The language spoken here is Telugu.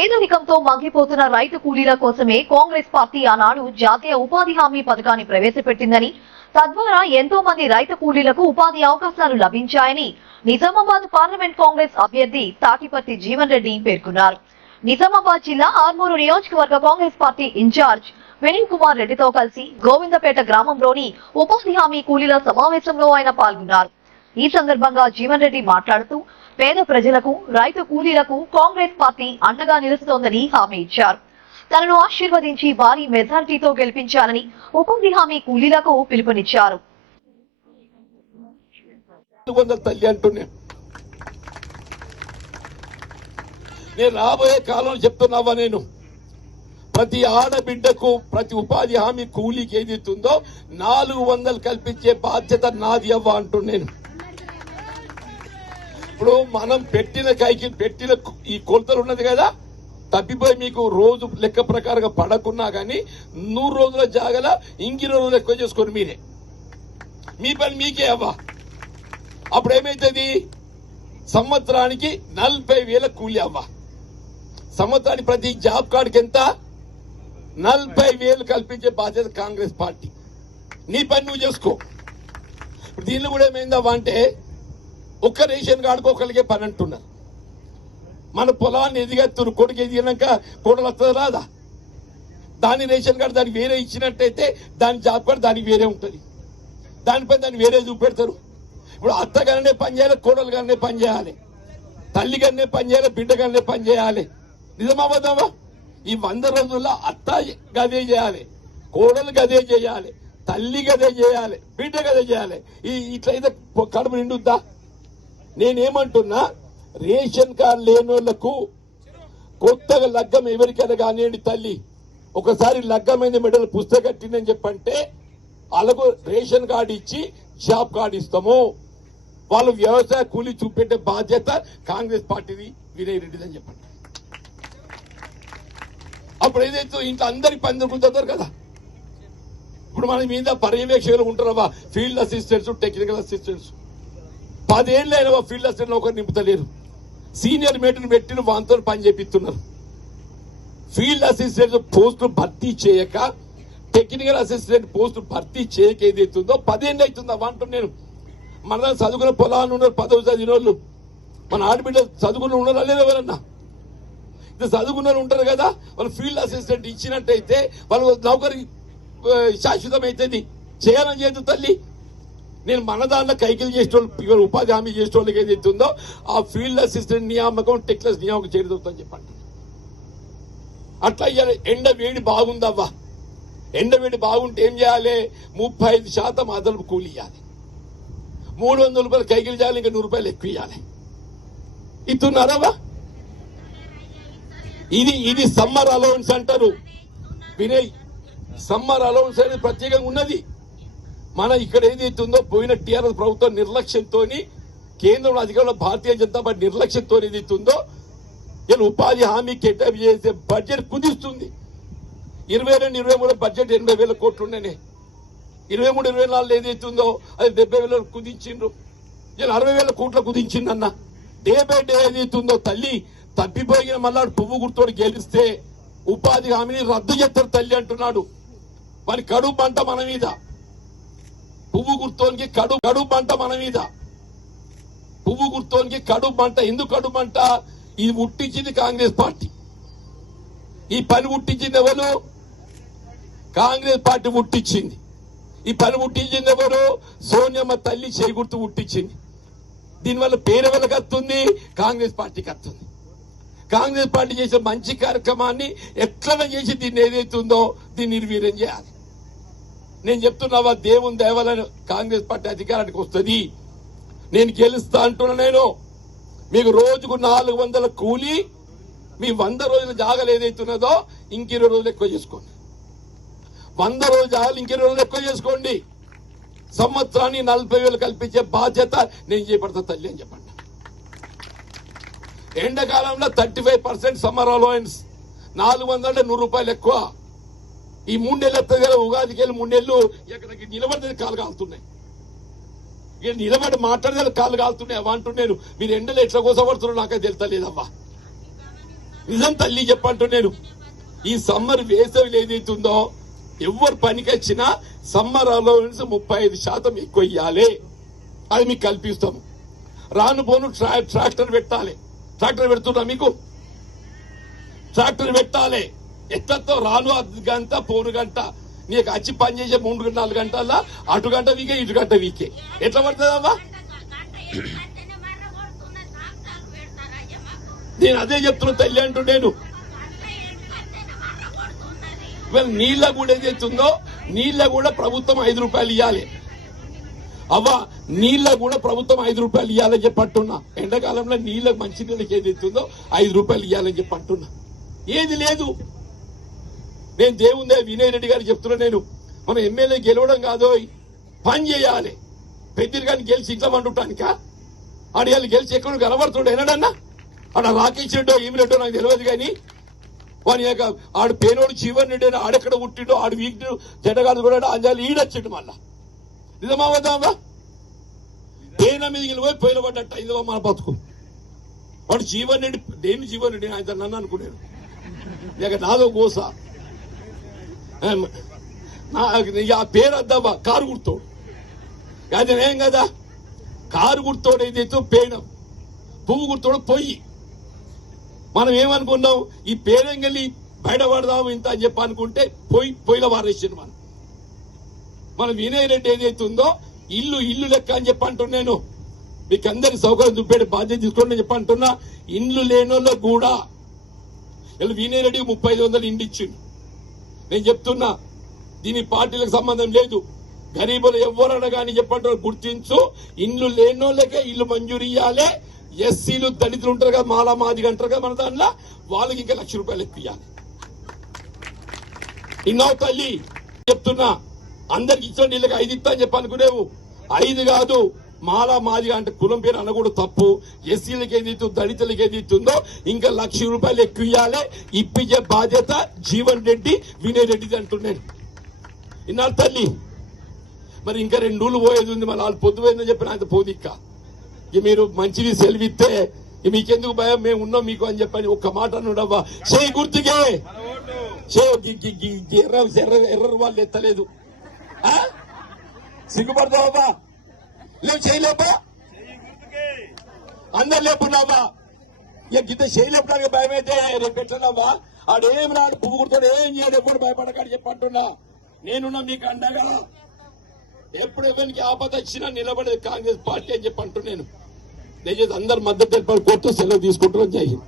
పేదరికంతో మగ్గిపోతున్న రైతు కూలీల కోసమే కాంగ్రెస్ పార్టీ ఆనాడు జాతీయ ఉపాధి హామీ పథకాన్ని ప్రవేశపెట్టిందని, తద్వారా ఎంతో మంది రైతు కూలీలకు ఉపాధి అవకాశాలు లభించాయని నిజామాబాద్ పార్లమెంట్ కాంగ్రెస్ అభ్యర్థి తాటిపర్తి జీవన్ రెడ్డి పేర్కొన్నారు. నిజామాబాద్ జిల్లా ఆర్మూరు నియోజకవర్గ కాంగ్రెస్ పార్టీ ఇన్ఛార్జ్ వినయ్ కుమార్ రెడ్డితో కలిసి గోవిందపేట గ్రామంలోని ఉపాధి హామీ కూలీల సమావేశంలో ఆయన పాల్గొన్నారు. ఈ సందర్భంగా జీవన్ రెడ్డి మాట్లాడుతూ పేద ప్రజలకు, రైతు కూలీలకు కాంగ్రెస్ పార్టీ అండగా నిలుస్తోందని హామీ ఇచ్చారు. తనను ఆశీర్వదించి భారీ మెజారిటీతో గెలిపించాలని ఉపాధి హామీ కూలీలకు పిలుపునిచ్చారు. నేను రాబోయే కాలం చెప్తున్నావా, నేను ప్రతి ఆడబిడ్డకు, ప్రతి ఉపాధి హామీ కూలీకి ఏదైతుందో 400 కల్పించే బాధ్యత నాది అవ్వ అంటున్నాను. ఇప్పుడు మనం పెట్టిన ఈ కొలతలు ఉన్నది కదా, తప్పిపోయి మీకు రోజు లెక్క ప్రకారంగా పడకున్నా గానీ 100 రోజుల జాగల ఇంకి రోజులు ఎక్కువ చేసుకోండి. మీరే మీ పని మీకే అవ్వా. అప్పుడు ఏమైతుంది, సంవత్సరానికి 40,000 కూలీ అవ్వా. సంవత్సరానికి ప్రతి జాబ్ కార్డుకి ఎంత, 40,000 కల్పించే బాధ్యత కాంగ్రెస్ పార్టీ. నీ పని నువ్వు చేసుకో. దీనిలో కూడా ఏమైందవ్వా అంటే, ఒక్క రేషన్ కార్డుకు ఒకరికే పని అంటున్నారు. మన పొలాన్ని ఎదిగెత్తురు, కొడుకు ఎదిగినాక కోడలు వస్తుంది రాదా? దాని రేషన్ కార్డు దానికి వేరే ఇచ్చినట్టయితే దాని జాబ్ కార్డు దానికి వేరే ఉంటుంది, దానిపై దాన్ని వేరే చూపెడతారు. ఇప్పుడు అత్తగానే పని చేయాలి, కోడలు గానే పని చేయాలి, తల్లి గానే పని చేయాలి, బిడ్డ గానే పని చేయాలి. నిజమవుతావా? ఈ 100 రోజుల్లో అత్త గదే చేయాలి, కోడలు గదే చేయాలి, తల్లి గదే చేయాలి, బిడ్డ గదే చేయాలి. ఇట్లయితే కడుపు నిండుద్దా? నేనేమంటున్నా, రేషన్ కార్డు లేనోళ్లకు కొత్తగా లగ్గం ఎవరికైనా కానివ్వండి, తల్లి ఒకసారి లగ్గమైంది మెడల్ పుస్తకం కట్టిందని చెప్పంటే వాళ్ళకు రేషన్ కార్డు ఇచ్చి జాబ్ కార్డు ఇస్తాము. వాళ్ళు వ్యవసాయ కూలీ చూపెట్టే బాధ్యత కాంగ్రెస్ పార్టీది, వినయ్ రెడ్డిదని చెప్పండి. అప్పుడు ఏదైతే ఇంట్లో అందరికి పని దొరుకుతారు కదా. ఇప్పుడు మన మీద పర్యవేక్షకులు ఉంటారవా, ఫీల్డ్ అసిస్టెంట్స్, టెక్నికల్ అసిస్టెంట్స్. 10 ఏళ్ళైనా ఫీల్డ్ అసిస్టెంట్ ఒకరు నింపుతలేరు. సీనియర్ మేటర్ని పెట్టిన వాంతో పని చేపిస్తున్నారు. ఫీల్డ్ అసిస్టెంట్ పోస్టులు భర్తీ చేయక, టెక్నికల్ అసిస్టెంట్ పోస్టులు భర్తీ చేయక ఏదైతుందో 10 ఏళ్ళు అవుతుందా అంటున్నాను నేను. మన చదువుకున్న పొలాన్ని ఉన్నారు, 10వ చదివిన వాళ్ళు, మన ఆడబిడ్డ చదువుకున్న ఉన్నారా లేదా? ఎవరన్నా చదువుకున్న ఉంటారు కదా, వాళ్ళు ఫీల్డ్ అసిస్టెంట్ ఇచ్చినట్టయితే వాళ్ళు నౌకరి శాశ్వతం అవుతుంది. చేయాలని చేద్దు తల్లి. నేను మన దాంట్లో కైకిలు చేసేటోళ్ళు, ఉపాధి హామీ చేసేటోళ్ళకి ఏదైతుందో ఆ ఫీల్డ్ అసిస్టెంట్ నియామకం, టెక్నికల్ నియామకం చేయడం చెప్పండి. అట్లా ఎండ వేడి బాగుందవ్వా. ఎండ వేడి బాగుంటే ఏం చేయాలి, 35% అదనపు కూలి ఇవ్వాలి. 300 రూపాయలు కైకిలు చేయాలి, ఇంకా 100 రూపాయలు ఎక్కువ ఇవ్వాలి. ఇస్తున్నారవ్వా. ఇది సమ్మర్ అలౌన్స్ అంటారు. వినయ్, సమ్మర్ అలౌన్స్ అనేది ప్రత్యేకంగా ఉన్నది. మన ఇక్కడ ఏదైతుందో పోయిన టీఆర్ఎస్ ప్రభుత్వం నిర్లక్ష్యంతో, కేంద్రంలో అధికారంలో భారతీయ జనతా పార్టీ నిర్లక్ష్యంతో ఏదైతుందో ఇలా ఉపాధి హామీ కేటాయింపు చేసే బడ్జెట్ కుదిస్తుంది. 22-23 బడ్జెట్ 80,000 కోట్లు ఉండేనే. 23-24 ఏదైతుందో అది 70,000 కుదించిండ్రు. ఇలా 60,000 కోట్లు కుదించిందన్న. డే బై డే ఏదైతుందో తల్లి తప్పిపోయిన మళ్ళా పువ్వు గుర్తోడు గెలిస్తే ఉపాధి హామీని రద్దు చేస్తారు తల్లి అంటున్నాడు. మరి కడుపు పంట మన మీద, పువ్వు గుర్తోనికి కడుపు పంట మన మీద. పువ్వు గుర్తోనికి కడుపు పంట. ఎందుకు కడుపు పంట? ఇది ఉట్టించింది కాంగ్రెస్ పార్టీ. ఈ పని ఉట్టించింది ఎవరు? కాంగ్రెస్ పార్టీ ఉట్టించింది. ఈ పని ఉట్టించింది ఎవరు? సోనియమ్మ తల్లి చేకూర్తు ఉట్టించింది. దీనివల్ల పేరెవరికి వస్తుంది? కాంగ్రెస్ పార్టీకి వస్తుంది. కాంగ్రెస్ పార్టీ చేసే మంచి కార్యక్రమాన్ని ఎట్లా చేసి దీన్ని ఏదైతుందో దీన్ని నిర్వీర్యం చేయాలి. నేను చెప్తున్నావా, దేవుని దేవాలని కాంగ్రెస్ పార్టీ అధికారానికి వస్తుంది. నేను గెలుస్తా అంటున్నా. నేను మీకు రోజుకు 400 కూలీ, మీ 100 రోజుల జాగాలు ఏదైతున్నదో ఇంక 20 రోజులు ఎక్కువ చేసుకోండి. 100 రోజుల జాగాలు ఇంక 20 రోజులు ఎక్కువ చేసుకోండి. సంవత్సరాన్ని 40,000 కల్పించే బాధ్యత నేను చేపడతా తల్లి అని చెప్పండి. ఎండాకాలంలో 35% సమ్మర్ అలవెన్స్, 400 అంటే 100 రూపాయలు ఎక్కువ. ఈ 3 నెలలు వస్తుంది కదా, ఉగాదికి వెళ్ళి 3 నెలలు ఎక్కడికి నిలబడితే కాలు కాలుతున్నాయి. ఇక నిలబడి మాట్లాడితే కాళ్ళు కాలుతున్నాయి. అవ్వ అంటున్నాను. మీరు ఎండలు ఎట్లా కోసపడుతున్నారు నాకైతే తెలుస్తలేదవ్వా. నిజం తల్లి చెప్పంటూ నేను ఈ సమ్మర్ వేసవి ఏదైతుందో ఎవరు పనికి వచ్చినా సమ్మర్ అలవెన్స్ 35% ఎక్కువ ఇవ్వాలి. అది మీకు కల్పిస్తాము. రాను పోను ట్రాక్టర్ పెట్టాలి. ట్రాక్టర్ పెడుతున్నా మీకు ట్రాక్టర్ పెట్టాలి. ఎట్లతో రాను గంట పోను గంట నీకు వచ్చి పని చేసే 3-4 గంటల అటు గంట వీకే ఇటు గంట వీకే ఎట్లా పడుతుందమ్మా? నేను అదే చెప్తున్నా తల్లి అంటూ నేను నీళ్ళ కూడా ఏదైతుందో నీళ్ళ కూడా ప్రభుత్వం 5 రూపాయలు ఇవ్వాలి. అవ్వా నీళ్ళ కూడా ప్రభుత్వం 5 రూపాయలు ఇవ్వాలని చెప్పి అంటున్నా. ఎండాకాలంలో నీళ్ళకి మంచి నీళ్ళకి ఏదైతుందో 5 రూపాయలు ఇవ్వాలని చెప్పి అంటున్నా. ఏది లేదు. నేను దేవుందే వినయ్ రెడ్డి గారు చెప్తున్నా. నేను మన ఎమ్మెల్యే గెలవడం కాదో పని చేయాలి. పెద్దరికాన్ని గెలిచి ఇంట్లో వండుటానిక ఆడ గెలిచి ఎక్కడ కనబడుతుండే ఏనాడన్నా ఆడ రాకేష్ రెడ్డో ఏమి రెడ్డో నాకు తెలియదు కానీ వాని యొక్క ఆడు పేరోడు జీవన్ రెడ్డి ఆడెక్కడ పుట్టిండో ఆడు వీక్ జడగాడు కూడా అంజాలి ఈడొచ్చిండు. మళ్ళా నిజమా వద్దామా? పేన మీదకి పోయి పోయిన పడ్డట్ట ఇదిగో మన బతుకు. వాడు జీవన్ రెడ్డి నేను జీవన్ రెడ్డి ఆయన నన్ను అనుకున్నాను. ఇక నాదో గోస ఆ పేరు వద్దామా కారు గుర్తోడు అదేం కదా. కారు గుర్తోడు ఏదైతే పేనం పువ్వు గుర్తోడు పొయ్యి. మనం ఏమనుకున్నాం ఈ పేరెంగలి బయటపడదాము ఇంత అని చెప్పి అనుకుంటే పొయ్యిల వారేసింది. మనం వినయ్ రెడ్డి ఏదైతే ఉందో ఇల్లు లెక్క అని చెప్పి అంటున్నాను. మీకు అందరి సౌకర్యం చూపేట బాధ్యత తీసుకోండి చెప్పి అంటున్నా. ఇండ్లు లేనోళ్ళకు కూడా ఇలా వినయ్ రెడ్డికి 3500 ఇండ్లు ఇచ్చిండు. నేను చెప్తున్నా దీని పార్టీలకు సంబంధం లేదు. గరీబులు ఎవరన్నా కానీ చెప్పంటారు గుర్తించు. ఇండ్లు లేనోళ్ళకే ఇల్లు మంజూరు ఇవ్వాలి. ఎస్సీలు దళితులు ఉంటారు కదా మాలా మాదిగా అంటారు కదా మన దాంట్లో వాళ్ళకి ఇంకా ₹1,00,000 ఎక్కువ ఇవ్వాలి. ఇన్నో తల్లి చెప్తున్నా అందరికి ఇచ్చిన నీళ్ళకి 5 ఇస్తా అని చెప్పి అనుకునేవు. 5 కాదు మాలా మాదిగా అంటే కులం పేరు అనకూడదు తప్పు. ఎస్సీలకు ఏది ఇస్తుందో దళితులకు ఏది ఇస్తుందో ఇంకా ₹1,00,000 ఎక్కువ ఇవ్వాలి. ఇప్పించే బాధ్యత జీవన్ రెడ్డి వినయ్ రెడ్డిది అంటున్నాను. ఇన్నారు తల్లి. మరి ఇంకా 2 రోజులు పోయేది ఉంది. మళ్ళీ వాళ్ళు పొద్దుపోయిందని చెప్పిన ఆయన పోదిక్క ఇక మీరు మంచిది సెలవిస్తే మీకెందుకు భయం మేము ఉన్నాం మీకు అని చెప్పని ఒక్క మాట అన్నాడవ్వా. చేయి గుర్తుకే ఎర్ర వాళ్ళు ఎత్తలేదు. సిగ్గుపడతావా? లేవు చేయలేపా అందరు లేపున్నావా? ఇక గిద్ద చేయలేపడానికి భయం అయితే రేపు పెట్టినావా? ఆడేం రాడు పువ్వు కుడతాడు ఏం చేయడు ఎప్పుడు భయపడకాడు చెప్పంటున్నా. నేనున్నా మీకు అండగా. ఎప్పుడు ఎవరికి ఆపద వచ్చినా నిలబడేది కాంగ్రెస్ పార్టీ అని చెప్పి అంటున్నాను. దయచేసి అందరు మద్దతు తెలిపారు. కోర్టు సెలవు తీసుకుంటున్నాం. జై హింద్.